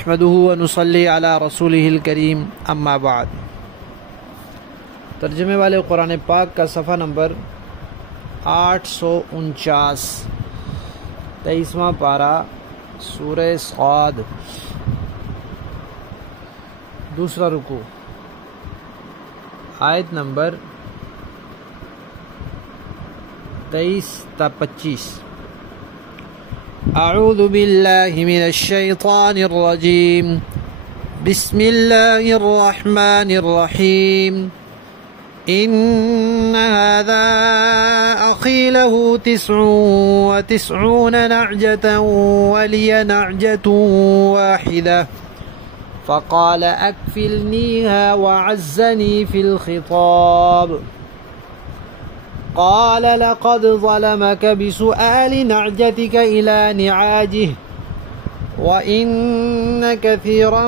نحمده ونصلي على رسوله الكريم اما بعد۔ ترجمے والے قرآن پاک کا صفحہ نمبر 849، 23واں پارہ، سورہ صاد، دوسرا رکوع، آیت نمبر 23 تا 25۔ اعوذ باللہ من الشیطان الرجیم، بسم اللہ الرحمن الرحیم۔ ان هذا اخی له 99 نعجة ولي نعجة واحدة فقال اكفلنيها وعزني في الخطاب قال لقد ظلمك بسؤال نعجتك إلى نعاجه وإن كثيرا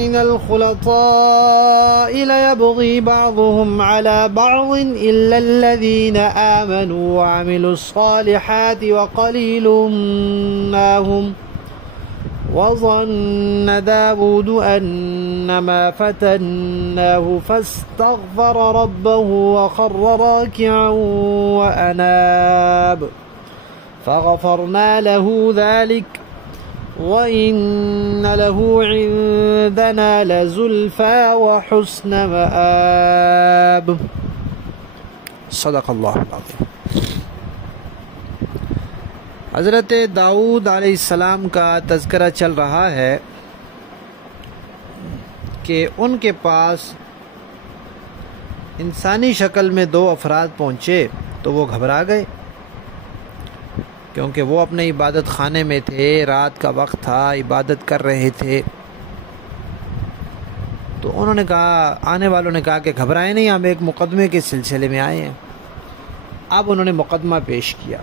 من الخلطاء ليبغي بعضهم على بعض إلا الذين آمنوا وعملوا الصالحات وقليل ما هم وظن داود أنما فتناه فاستغفر ربه وخر راكعا وأناب فغفرنا له ذلك وإن له عندنا لزلفى وحسن مآب۔ صدق اللہ العظیم۔ حضرت داؤد علیہ السلام کا تذکرہ چل رہا ہے کہ ان کے پاس انسانی شکل میں 2 افراد پہنچے تو وہ گھبرا گئے، کیونکہ وہ اپنے عبادت خانے میں تھے، رات کا وقت تھا، عبادت کر رہے تھے۔ تو انہوں نے کہا، آنے والوں نے کہا کہ گھبرائیں نہیں، ہم ایک مقدمے کے سلسلے میں آئے ہیں۔ اب انہوں نے مقدمہ پیش کیا۔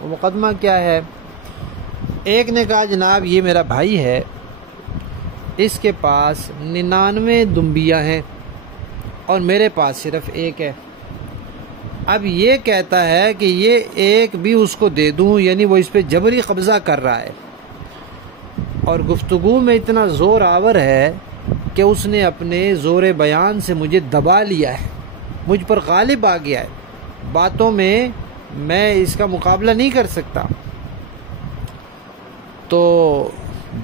وہ مقدمہ کیا ہے؟ ایک نے کہا جناب یہ میرا بھائی ہے، اس کے پاس 99 دمبیاں ہیں اور میرے پاس صرف ایک ہے۔ اب یہ کہتا ہے کہ یہ ایک بھی اس کو دے دوں، یعنی وہ اس پہ جبری قبضہ کر رہا ہے، اور گفتگو میں اتنا زور آور ہے کہ اس نے اپنے زور بیان سے مجھے دبا لیا ہے، مجھ پر غالب آ گیا ہے، باتوں میں میں اس کا مقابلہ نہیں کر سکتا۔ تو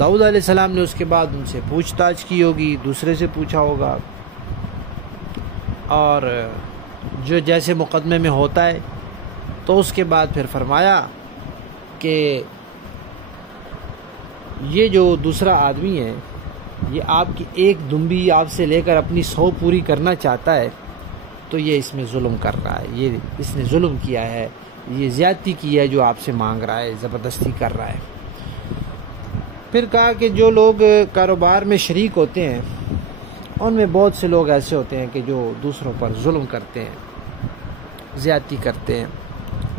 داؤد علیہ السلام نے اس کے بعد ان سے پوچھ تاچھ کی ہوگی، دوسرے سے پوچھا ہوگا، اور جو جیسے مقدمے میں ہوتا ہے، تو اس کے بعد پھر فرمایا کہ یہ جو دوسرا آدمی ہے یہ آپ کی ایک دمبی آپ سے لے کر اپنی 100 پوری کرنا چاہتا ہے، تو یہ اس میں ظلم کر رہا ہے، یہ اس نے ظلم کیا ہے، یہ زیادتی کی ہے جو آپ سے مانگ رہا ہے، زبردستی کر رہا ہے۔ پھر کہا کہ جو لوگ کاروبار میں شریک ہوتے ہیں ان میں بہت سے لوگ ایسے ہوتے ہیں کہ جو دوسروں پر ظلم کرتے ہیں، زیادتی کرتے ہیں،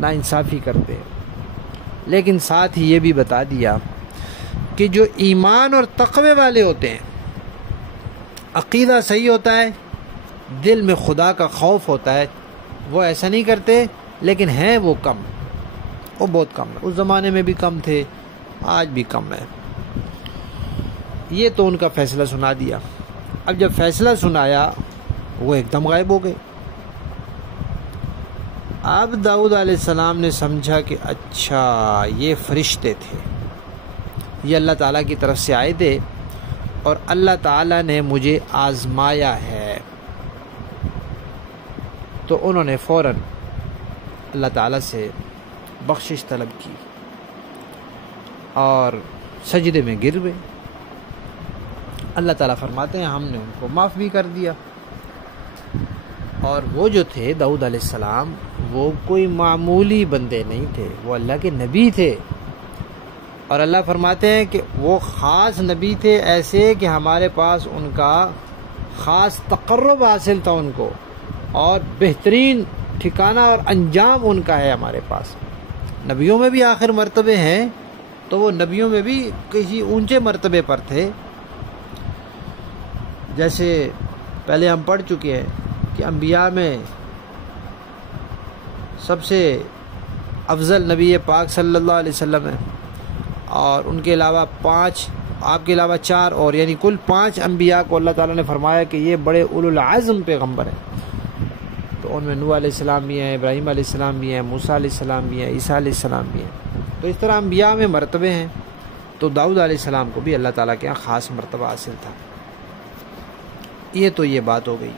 ناانصافی کرتے ہیں، لیکن ساتھ ہی یہ بھی بتا دیا کہ جو ایمان اور تقوی والے ہوتے ہیں، عقیدہ صحیح ہوتا ہے، دل میں خدا کا خوف ہوتا ہے، وہ ایسا نہیں کرتے، لیکن ہیں وہ کم، وہ بہت کم ہے، اس زمانے میں بھی کم تھے، آج بھی کم ہے۔ یہ تو ان کا فیصلہ سنا دیا۔ اب جب فیصلہ سنایا وہ ایک دم غائب ہو گئے۔ اب داؤد علیہ السلام نے سمجھا کہ اچھا یہ فرشتے تھے، یہ اللہ تعالیٰ کی طرف سے آئے تھے اور اللہ تعالیٰ نے مجھے آزمایا ہے۔ تو انہوں نے فوراً اللہ تعالیٰ سے بخشش طلب کی اور سجدے میں گر گئے۔ اللہ تعالیٰ فرماتے ہیں ہم نے ان کو معاف بھی کر دیا۔ اور وہ جو تھے داؤد علیہ السلام، وہ کوئی معمولی بندے نہیں تھے، وہ اللہ کے نبی تھے، اور اللہ فرماتے ہیں کہ وہ خاص نبی تھے، ایسے کہ ہمارے پاس ان کا خاص تقرب حاصل تھا ان کو، اور بہترین ٹھکانہ اور انجام ان کا ہے ہمارے پاس۔ نبیوں میں بھی آخر مرتبے ہیں، تو وہ نبیوں میں بھی کسی اونچے مرتبے پر تھے، جیسے پہلے ہم پڑھ چکے ہیں کہ انبیاء میں سب سے افضل نبی پاک صلی اللہ علیہ وسلم ہے، اور ان کے علاوہ 5 آپ کے علاوہ 4 اور، یعنی کل 5 انبیاء کو اللہ تعالیٰ نے فرمایا کہ یہ بڑے اولو العزم پیغمبر ہیں۔ تو ان میں نوح علیہ السلام بھی ہیں، ابراہیم علیہ السلام بھی ہیں، موسیٰ علیہ السلام بھی ہیں، عیسیٰ علیہ السلام بھی ہیں۔ تو اس طرح انبیاء میں مرتبے ہیں۔ تو داؤد علیہ السلام کو بھی اللہ تعالیٰ کے یہاں خاص مرتبہ حاصل تھا۔ یہ بات ہو گئی۔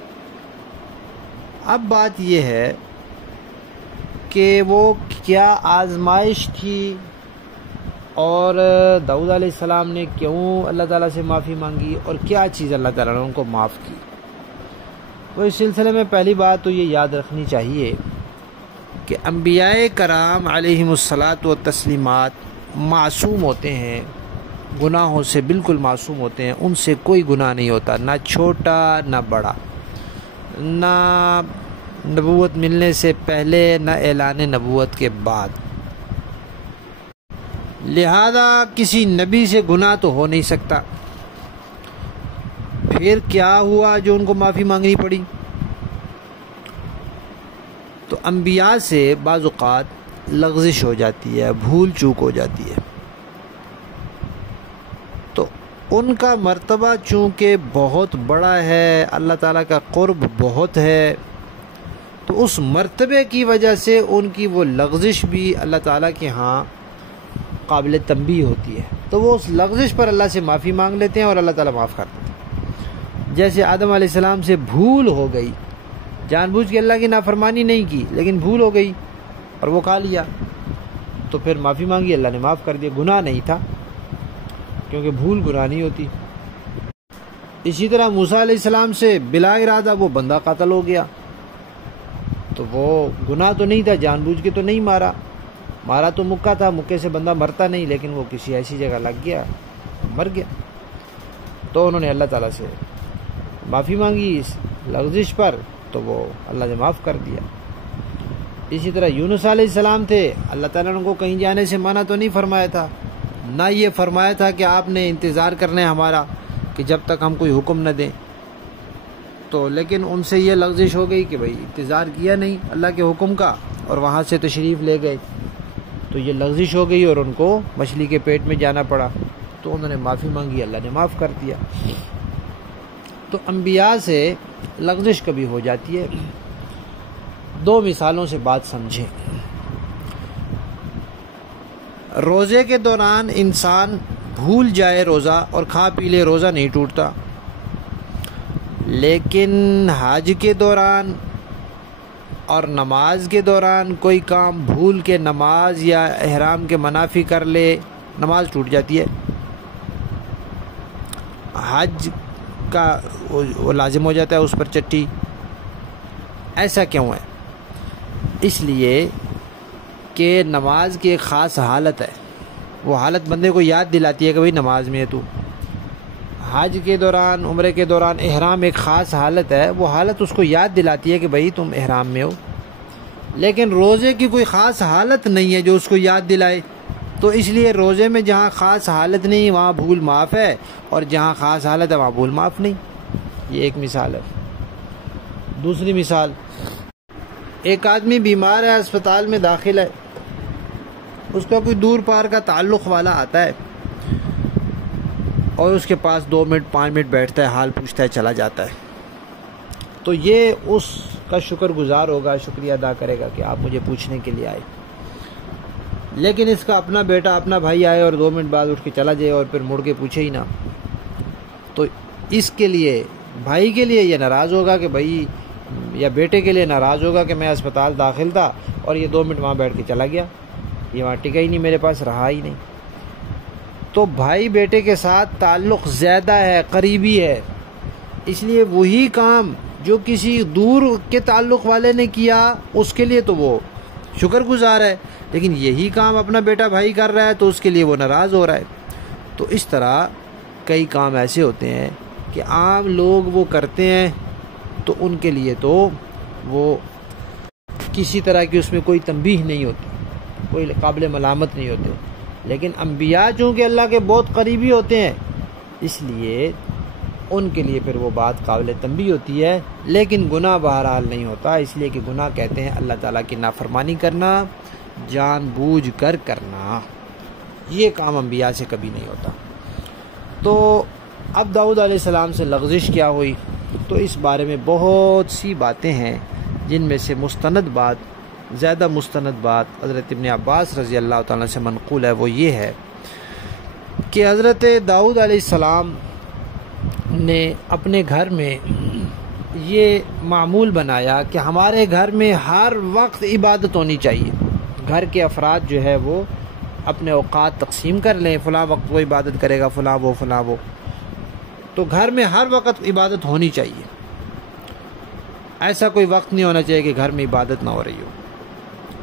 اب بات یہ ہے کہ وہ کیا آزمائش تھی اور داؤد علیہ السلام نے کیوں اللہ تعالیٰ سے معافی مانگی اور کیا چیز اللہ تعالیٰ نے ان کو معاف کی۔ تو اس سلسلے میں پہلی بات تو یہ یاد رکھنی چاہیے کہ انبیاء کرام علیہم الصلاۃ والتسلیمات معصوم ہوتے ہیں، گناہوں سے بالکل معصوم ہوتے ہیں، ان سے کوئی گناہ نہیں ہوتا، نہ چھوٹا نہ بڑا، نہ نبوت ملنے سے پہلے نہ اعلان نبوت کے بعد۔ لہذا کسی نبی سے گناہ تو ہو نہیں سکتا۔ پھر کیا ہوا جو ان کو معافی مانگنی پڑی؟ تو انبیاء سے بعض اوقات لغزش ہو جاتی ہے، بھول چوک ہو جاتی ہے۔ تو ان کا مرتبہ چونکہ بہت بڑا ہے، اللہ تعالیٰ کا قرب بہت ہے، تو اس مرتبے کی وجہ سے ان کی وہ لغزش بھی اللہ تعالیٰ کے ہاں قابل تنبیہ ہوتی ہے۔ تو وہ اس لغزش پر اللہ سے معافی مانگ لیتے ہیں اور اللہ تعالیٰ معاف کر دیتے ہیں۔ جیسے آدم علیہ السلام سے بھول ہو گئی، جان بوجھ کے اللہ کی نافرمانی نہیں کی لیکن بھول ہو گئی اور وہ کھا لیا، تو پھر معافی مانگی، اللہ نے معاف کر دیا، گناہ نہیں تھا، کیونکہ بھول گناہ نہیں ہوتی۔ اسی طرح موسیٰ علیہ السلام سے بلا ارادہ وہ بندہ قتل ہو گیا، تو وہ گناہ تو نہیں تھا، جان بوجھ کے تو نہیں مارا تو مکہ تھا، مکے سے بندہ مرتا نہیں، لیکن وہ کسی ایسی جگہ لگ گیا، مر گیا۔ تو انہوں نے اللہ تعالیٰ سے معافی مانگی اس لغزش پر، تو وہ اللہ نے معاف کر دیا۔ اسی طرح یونس علیہ السلام تھے، اللہ تعالیٰ نے ان کو کہیں جانے سے منع تو نہیں فرمایا تھا، نہ یہ فرمایا تھا کہ آپ نے انتظار کرنا ہے ہمارا کہ جب تک ہم کوئی حکم نہ دیں۔ تو لیکن ان سے یہ لغزش ہو گئی کہ بھئی انتظار کیا نہیں اللہ کے حکم کا اور وہاں سے تشریف لے گئے، تو یہ لغزش ہو گئی اور ان کو مچھلی کے پیٹ میں جانا پڑا، تو انہوں نے معافی مانگی، اللہ نے معاف کر دیا۔ تو انبیاء سے لغزش کبھی ہو جاتی ہے۔ 2 مثالوں سے بات سمجھیں۔ روزے کے دوران انسان بھول جائے روزہ اور کھا پی لے، روزہ نہیں ٹوٹتا، لیکن حج کے دوران اور نماز کے دوران کوئی کام بھول کے نماز یا احرام کے منافی کر لے، نماز ٹوٹ جاتی ہے۔ حج کا وہ لازم ہو جاتا ہے اس پر چٹی۔ ایسا کیوں ہے؟ اس لیے کہ نماز کی ایک خاص حالت ہے، وہ حالت بندے کو یاد دلاتی ہے کہ بھئی نماز میں ہے تو۔ حج کے دوران، عمرے کے دوران احرام ایک خاص حالت ہے، وہ حالت اس کو یاد دلاتی ہے کہ بھئی تم احرام میں ہو، لیکن روزے کی کوئی خاص حالت نہیں ہے جو اس کو یاد دلائے۔ تو اس لیے روزے میں جہاں خاص حالت نہیں وہاں بھول معاف ہے، اور جہاں خاص حالت ہے وہاں بھول معاف نہیں۔ یہ ایک مثال ہے۔ دوسری مثال، ایک آدمی بیمار ہے، اسپتال میں داخل ہے، اس کا کوئی دور پار کا تعلق والا آتا ہے اور اس کے پاس 2 منٹ 5 منٹ بیٹھتا ہے، حال پوچھتا ہے، چلا جاتا ہے، تو یہ اس کا شکر گزار ہوگا، شکریہ ادا کرے گا کہ آپ مجھے پوچھنے کے لیے آئے۔ لیکن اس کا اپنا بیٹا، اپنا بھائی آئے اور 2 منٹ بعد اٹھ کے چلا جائے اور پھر مڑ کے پوچھے ہی نہ، تو اس کے لیے، بھائی کے لیے یہ ناراض ہوگا کہ بھائی، یا بیٹے کے لیے ناراض ہوگا کہ میں اسپتال داخل تھا اور یہ 2 منٹ وہاں بیٹھ کے چلا گیا، یہ وہاں ٹکا ہی نہیں، میرے پاس رہا ہی نہیں۔ تو بھائی بیٹے کے ساتھ تعلق زیادہ ہے، قریبی ہے، اس لیے وہی کام جو کسی دور کے تعلق والے نے کیا اس کے لیے تو وہ شکر گزار ہے، لیکن یہی کام اپنا بیٹا بھائی کر رہا ہے تو اس کے لیے وہ ناراض ہو رہا ہے۔ تو اس طرح کئی کام ایسے ہوتے ہیں کہ عام لوگ وہ کرتے ہیں تو ان کے لیے تو وہ کسی طرح کی اس میں کوئی تنبیہ نہیں ہوتی، کوئی قابل ملامت نہیں ہوتے، لیکن انبیاء چونکہ اللہ کے بہت قریبی ہوتے ہیں اس لیے ان کے لیے پھر وہ بات قابل تنبیہ ہوتی ہے، لیکن گناہ بہرحال نہیں ہوتا، اس لیے کہ گناہ کہتے ہیں اللہ تعالیٰ کی نافرمانی کرنا، جان بوجھ کر کرنا، یہ کام انبیاء سے کبھی نہیں ہوتا۔ تو اب داؤد علیہ السلام سے لغزش کیا ہوئی؟ تو اس بارے میں بہت سی باتیں ہیں، جن میں سے زیادہ مستند بات حضرت ابن عباس رضی اللہ تعالیٰ سے منقول ہے، وہ یہ ہے کہ حضرت داؤد علیہ السلام نے اپنے گھر میں یہ معمول بنایا کہ ہمارے گھر میں ہر وقت عبادت ہونی چاہیے۔ گھر کے افراد جو ہے وہ اپنے اوقات تقسیم کر لیں، فلاں وقت وہ عبادت کرے گا، فلاں وہ، تو گھر میں ہر وقت عبادت ہونی چاہیے۔ ایسا کوئی وقت نہیں ہونا چاہیے کہ گھر میں عبادت نہ ہو رہی ہو۔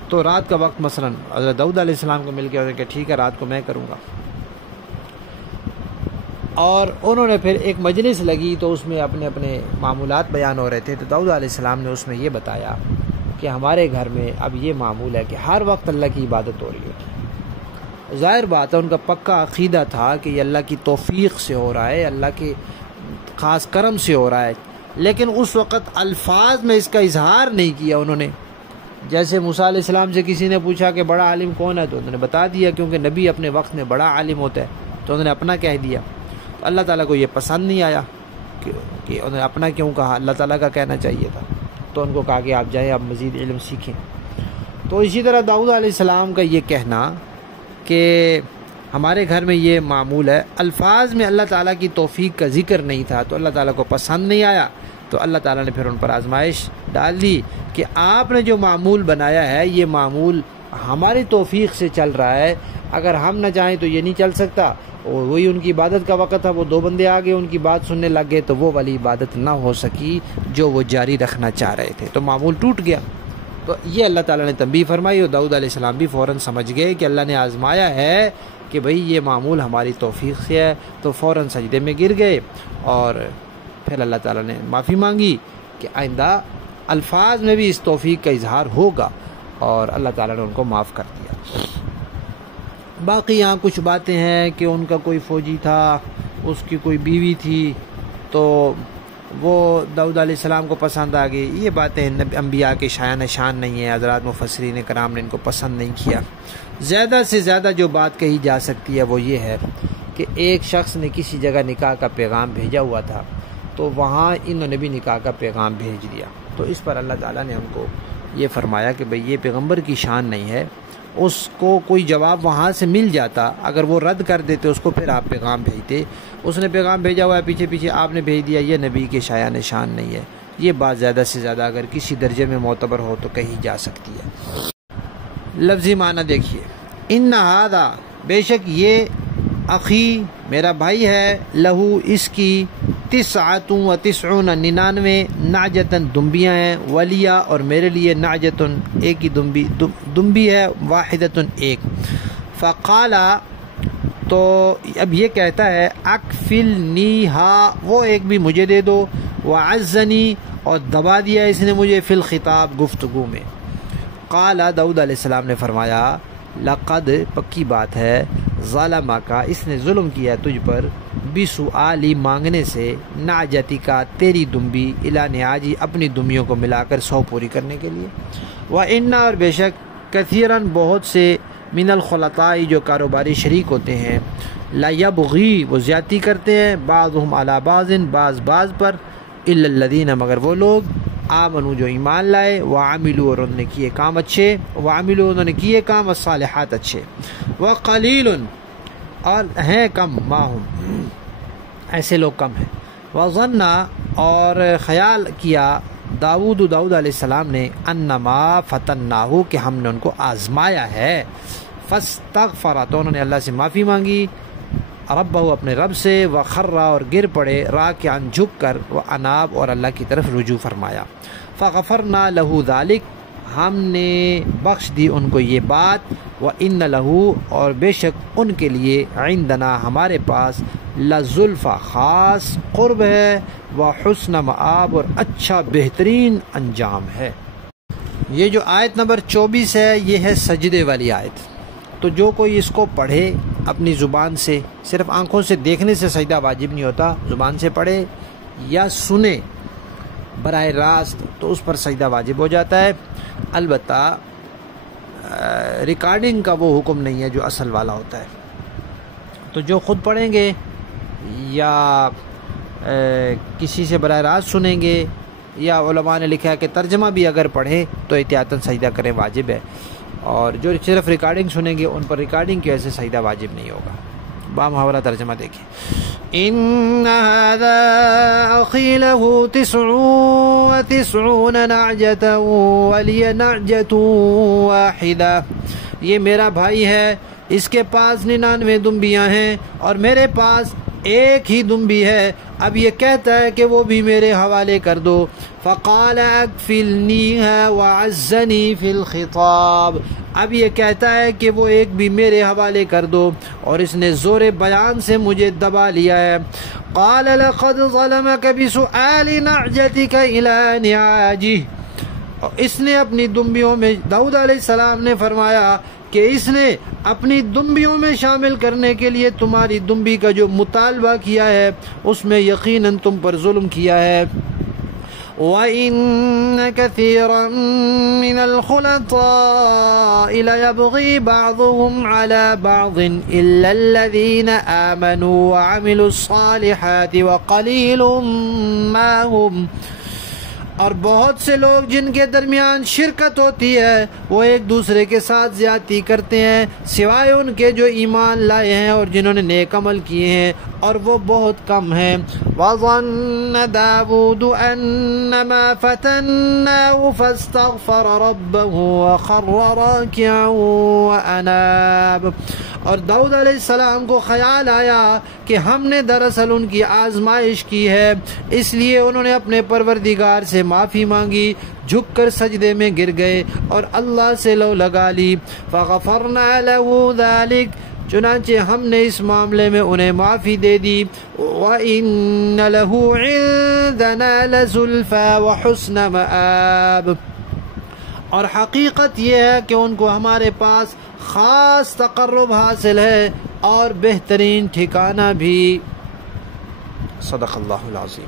تو رات کا وقت مثلا حضرت داؤد علیہ السلام کو مل کے انہوں نے کہا ٹھیک ہے رات کو میں کروں گا، اور انہوں نے پھر ایک مجلس لگی تو اس میں اپنے معمولات بیان ہو رہے تھے، تو داؤد علیہ السلام نے اس میں یہ بتایا کہ ہمارے گھر میں اب یہ معمول ہے کہ ہر وقت اللہ کی عبادت ہو رہی ہے۔ ظاہر بات ہے ان کا پکا عقیدہ تھا کہ یہ اللہ کی توفیق سے ہو رہا ہے، اللہ کے خاص کرم سے ہو رہا ہے، لیکن اس وقت الفاظ میں اس کا اظہار نہیں کیا انہوں نے۔ جیسے موسیٰ علیہ السلام سے کسی نے پوچھا کہ بڑا عالم کون ہے، تو انہوں نے بتا دیا، کیونکہ نبی اپنے وقت میں بڑا عالم ہوتا ہے، تو انہوں نے اپنا کہہ دیا۔ تو اللہ تعالیٰ کو یہ پسند نہیں آیا کہ انہوں نے اپنا کیوں کہا، اللہ تعالیٰ کا کہنا چاہیے تھا، تو ان کو کہا کہ آپ جائیں، آپ مزید علم سیکھیں۔ تو اسی طرح داؤد علیہ السلام کا یہ کہنا کہ ہمارے گھر میں یہ معمول ہے، الفاظ میں اللہ تعالیٰ کی توفیق کا ذکر نہیں تھا، تو اللہ تعالیٰ کو پسند نہیں آیا، تو اللہ تعالیٰ نے پھر ان پر آزمائش ڈال دی کہ آپ نے جو معمول بنایا ہے یہ معمول ہماری توفیق سے چل رہا ہے، اگر ہم نہ چاہیں تو یہ نہیں چل سکتا۔ اور وہی ان کی عبادت کا وقت تھا، وہ 2 بندے آگے ان کی بات سننے لگ گئے، تو وہ والی عبادت نہ ہو سکی جو وہ جاری رکھنا چاہ رہے تھے، تو معمول ٹوٹ گیا۔ تو یہ اللہ تعالیٰ نے تنبیہ فرمائی، اور داؤد علیہ السلام بھی فوراً سمجھ گئے کہ اللہ نے آزمایا ہے کہ بھئی یہ معمول ہماری توفیق سے ہے، تو فوراً سجدے میں گر گئے، اور پھر اللہ تعالیٰ نے معافی مانگی کہ آئندہ الفاظ میں بھی اس توفیق کا اظہار ہوگا، اور اللہ تعالیٰ نے ان کو معاف کر دیا۔ باقی یہاں کچھ باتیں ہیں کہ ان کا کوئی فوجی تھا، اس کی کوئی بیوی تھی، تو وہ داؤد علیہ السلام کو پسند آ گئی۔ یہ باتیں انبیاء کے شایان شان نہیں ہیں، حضرات مفسرین کرام نے ان کو پسند نہیں کیا۔ زیادہ سے زیادہ جو بات کہی جا سکتی ہے وہ یہ ہے کہ ایک شخص نے کسی جگہ نکاح کا پیغام بھیجا ہوا تھا، تو وہاں انہوں نے بھی نکاح کا پیغام بھیج دیا، تو اس پر اللہ تعالیٰ نے ہم کو یہ فرمایا کہ بھئی یہ پیغمبر کی شان نہیں ہے، اس کو کوئی جواب وہاں سے مل جاتا، اگر وہ رد کر دیتے اس کو، پھر آپ پیغام بھیجتے۔ اس نے پیغام بھیجا ہوا ہے، پیچھے پیچھے آپ نے بھیج دیا، یہ نبی کے شایان شان نہیں ہے۔ یہ بات زیادہ سے زیادہ اگر کسی درجے میں معتبر ہو تو کہی جا سکتی ہے۔ لفظی معنی دیکھیے، ان ھذا بے شک یہ اخی میرا بھائی ہے، لہو اس کی 99 نعجتن دمبیاں ہیں، ولیا اور میرے لیے نعجتن ایک ہی دمبی ہے، واحدتن ایک۔ فقالا تو اب یہ کہتا ہے اکفلنیہا وہ ایک بھی مجھے دے دو، وعزنی اور دبا دیا اس نے مجھے فی الخطاب گفتگو میں۔ قال داؤد علیہ السلام نے فرمایا لقد پکی بات ہے ظلمک اس نے ظلم کیا تجھ پر، بسؤالی مانگنے سے، نعجتی کا تیری دمبی، الی نعاجی اپنی دمبیوں کو ملا کر 100 پوری کرنے کے لیے، وَإِنَّ اور بے شک کثیراً بہت سے، من الخلطاء جو کاروباری شریک ہوتے ہیں، لا یبغی وہ زیادتی کرتے ہیں، بعضهم علی بعض بعض پر، الا الذین مگر وہ لوگ، آمنوا جو ایمان لائے، وعملوا اور انہوں نے کیے کام اچھے، وعملوا انہوں نے کیے کام الصالحات اچھے، وقلیل اور ہیں کم، ماہم ایسے لوگ کم ہیں، وظن اور خیال کیا داؤد علیہ السلام نے، انما فتناہ کہ ہم نے ان کو آزمایا ہے، فاستغفر تو انہوں نے اللہ سے معافی مانگی، ربہ اپنے رب سے، وخرا اور گر پڑے، راکعاً جھک کر، واناب اور اللہ کی طرف رجوع فرمایا، فغفرنا لہ ذلک ہم نے بخش دی ان کو یہ بات، وان لہ اور بے شک ان کے لیے، عندنا ہمارے پاس، لزلفی خاص قرب ہے، وحسن مآب اور اچھا بہترین انجام ہے۔ یہ جو آیت نمبر 24 ہے یہ ہے سجدے والی آیت، تو جو کوئی اس کو پڑھے اپنی زبان سے، صرف آنکھوں سے دیکھنے سے سجدہ واجب نہیں ہوتا، زبان سے پڑھے یا سنے براہ راست تو اس پر سجدہ واجب ہو جاتا ہے، البتہ ریکارڈنگ کا وہ حکم نہیں ہے جو اصل والا ہوتا ہے۔ تو جو خود پڑھیں گے یا کسی سے براہ راست سنیں گے یا علماء نے لکھا ہے کہ ترجمہ بھی اگر پڑھیں تو احتیاطاً سجدہ کریں، واجب ہے، اور جو صرف ریکارڈنگ سنیں گے ان پر ریکارڈنگ کی وجہ سے سجدہ واجب نہیں ہوگا۔ بامحاورہ ترجمہ دیکھیں۔ ان هذا اخی له 99 نعجة ولی نعجة واحدة، یہ میرا بھائی ہے، اس کے پاس 99 دمبیاں ہیں اور میرے پاس ایک ہی دمبی ہے، اب یہ کہتا ہے کہ وہ بھی میرے حوالے کر دو۔ فقال اکفلنیها وعزنی فی الخطاب، اب یہ کہتا ہے کہ وہ ایک بھی میرے حوالے کر دو اور اس نے زور بیان سے مجھے دبا لیا ہے۔ قال لقد ظلمك بسؤال نعجتك الى نعاجه، اس نے اپنی دمبیوں میں، داؤد علیہ السلام نے فرمایا کہ اس نے اپنی دمبیوں میں شامل کرنے کے لیے تمہاری دمبی کا جو مطالبہ کیا ہے اس میں یقیناً تم پر ظلم کیا ہے۔ وَإِنَّ كَثِيرًا مِّنَ الْخُلَطَاءِ لَيَبْغِي بَعْضُهُمْ عَلَى بَعْضٍ إِلَّا الَّذِينَ آمَنُوا وَعَمِلُوا الصَّالِحَاتِ وَقَلِيلٌ مَّا هُمْ، اور بہت سے لوگ جن کے درمیان شرکت ہوتی ہے وہ ایک دوسرے کے ساتھ زیادتی کرتے ہیں سوائے ان کے جو ایمان لائے ہیں اور جنہوں نے نیک عمل کیے ہیں، اور وہ بہت کم ہیں۔ وَظَنَّ دَاوُودُ أَنَّمَا فَتَنَّاهُ فَاسْتَغْفَرَ رَبَّهُ وَخَرَّ رَاكِعًا وَأَنَابَ، اور داؤد علیہ السلام کو خیال آیا کہ ہم نے دراصل ان کی آزمائش کی ہے، اس لیے انہوں نے اپنے پروردگار سے معافی مانگی، جھک کر سجدے میں گر گئے اور اللہ سے لو لگا لی۔ فَغَفَرْنَا لَهُ ذَلِكَ، چنانچہ ہم نے اس معاملے میں انہیں معافی دے دی۔ وَإِنَّ لَهُ عِندَنَا لَزُلْفَىٰ وَحُسْنَ مَآبٍ، اور حقیقت یہ ہے کہ ان کو ہمارے پاس خاص تقرب حاصل ہے اور بہترین ٹھکانہ بھی۔ صدق اللہ العظیم۔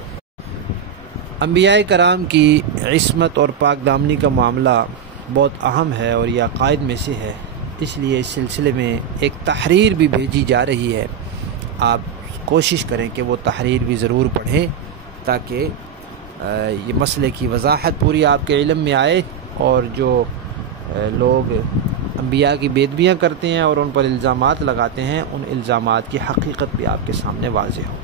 انبیاء کرام کی عصمت اور پاک دامنی کا معاملہ بہت اہم ہے اور یہ عقائد میں سے ہے، اس لیے اس سلسلے میں ایک تحریر بھی بھیجی جا رہی ہے۔ آپ کوشش کریں کہ وہ تحریر بھی ضرور پڑھیں تاکہ یہ مسئلے کی وضاحت پوری آپ کے علم میں آئے، اور جو لوگ انبیاء کی بے ادبیاں کرتے ہیں اور ان پر الزامات لگاتے ہیں ان الزامات کی حقیقت بھی آپ کے سامنے واضح ہو۔